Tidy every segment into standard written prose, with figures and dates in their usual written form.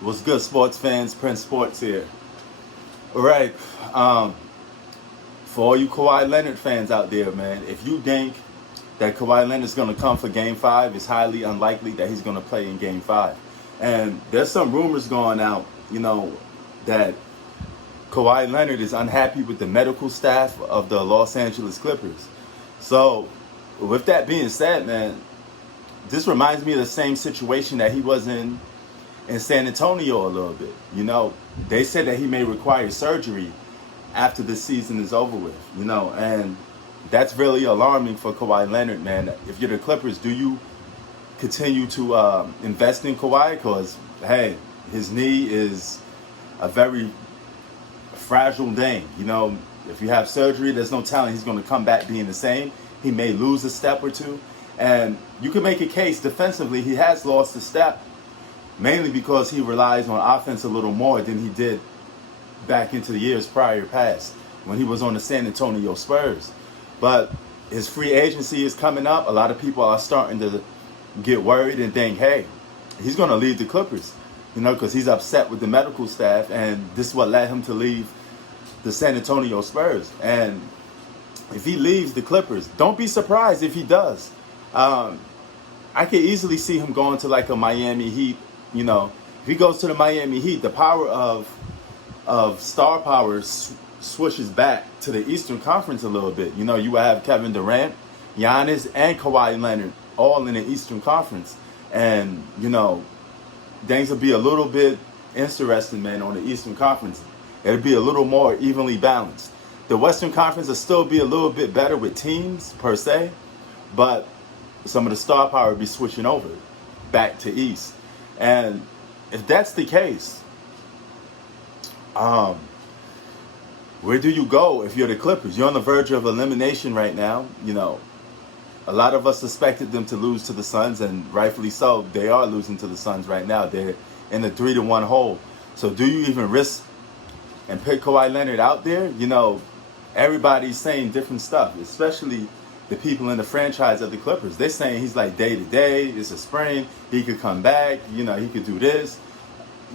What's good, sports fans? Prince Sports here. All right. For all you Kawhi Leonard fans out there, man, if you think that Kawhi Leonard's going to come for Game 5, it's highly unlikely that he's going to play in Game 5. And there's some rumors going out, that Kawhi Leonard is unhappy with the medical staff of the Los Angeles Clippers. So, with that being said, man, this reminds me of the same situation that he was in San Antonio a little bit. They said that he may require surgery after the season is over with, and that's really alarming for Kawhi Leonard, man. If you're the Clippers, do you continue to invest in Kawhi? Because, hey, his knee is a very fragile thing. If you have surgery, there's no telling he's going to come back being the same. He may lose a step or two. And you can make a case defensively, he has lost a step, mainly because he relies on offense a little more than he did back into the years prior past when he was on the San Antonio Spurs. But his free agency is coming up. A lot of people are starting to get worried and think, hey, he's going to leave the Clippers, because he's upset with the medical staff, and this is what led him to leave the San Antonio Spurs. And if he leaves the Clippers, don't be surprised if he does. I could easily see him going to like a Miami Heat. If he goes to the Miami Heat, the power of star power switches back to the Eastern Conference a little bit. You will have Kevin Durant, Giannis, and Kawhi Leonard all in the Eastern Conference. And, things will be a little bit interesting, man, on the Eastern Conference. It'll be a little more evenly balanced. The Western Conference will still be a little bit better with teams, per se, but some of the star power will be switching over back to East. And if that's the case, where do you go if you're the Clippers? You're on the verge of elimination right now. A lot of us suspected them to lose to the Suns, and rightfully so. They are losing to the Suns right now. They're in a 3-1 hole. So do you even risk and pick Kawhi Leonard out there? Everybody's saying different stuff, especially the people in the franchise of the Clippers. They're saying he's like day to day. It's a sprain. He could come back. He could do this.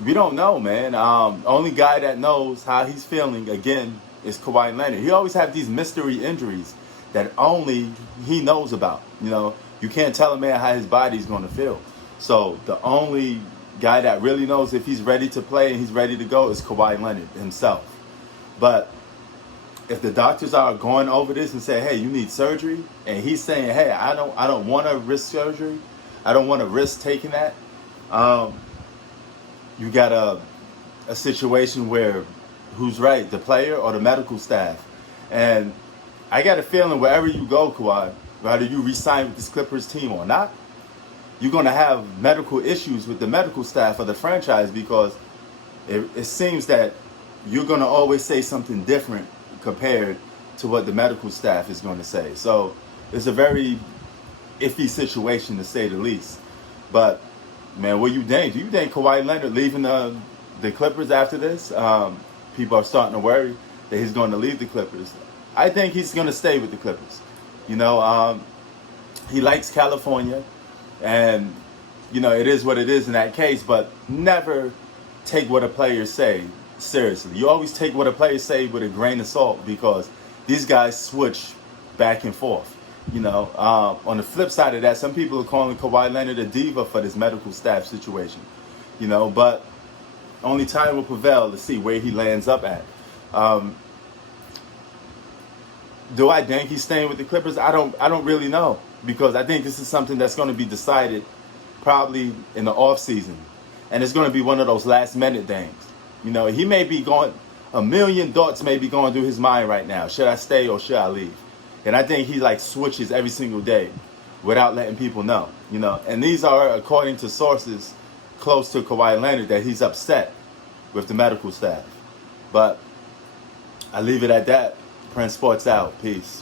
We don't know, man. Only guy that knows how he's feeling, again, is Kawhi Leonard. He always have these mystery injuries that only he knows about. You can't tell a man how his body's going to feel. So the only guy that really knows if he's ready to play and he's ready to go is Kawhi Leonard himself. But if the doctors are going over this and say, hey, you need surgery, and he's saying, hey, I don't want to risk surgery, I don't want to risk taking that, you got a situation where who's right, the player or the medical staff? And I got a feeling wherever you go, Kawhi, whether you re-sign with this Clippers team or not, you're going to have medical issues with the medical staff of the franchise, because it seems that you're going to always say something different compared to what the medical staff is going to say. So it's a very iffy situation, to say the least. But, man, what do you think? Do you think Kawhi Leonard leaving the Clippers after this? People are starting to worry that he's going to leave the Clippers. I think he's going to stay with the Clippers. He likes California, and, it is what it is in that case, but never take what a player say seriously. You always take what a player say with a grain of salt, because these guys switch back and forth. On the flip side of that, some people are calling Kawhi Leonard a diva for this medical staff situation. But only time will prevail to see where he lands up at. Do I think he's staying with the Clippers? I don't really know, because I think this is something that's going to be decided probably in the off season, and it's going to be one of those last minute things. He may be going, a million thoughts may be going through his mind right now. Should I stay or should I leave? And I think he switches every single day without letting people know. And these are according to sources close to Kawhi Leonard, that he's upset with the medical staff. But I leave it at that. Prince Sports out. Peace.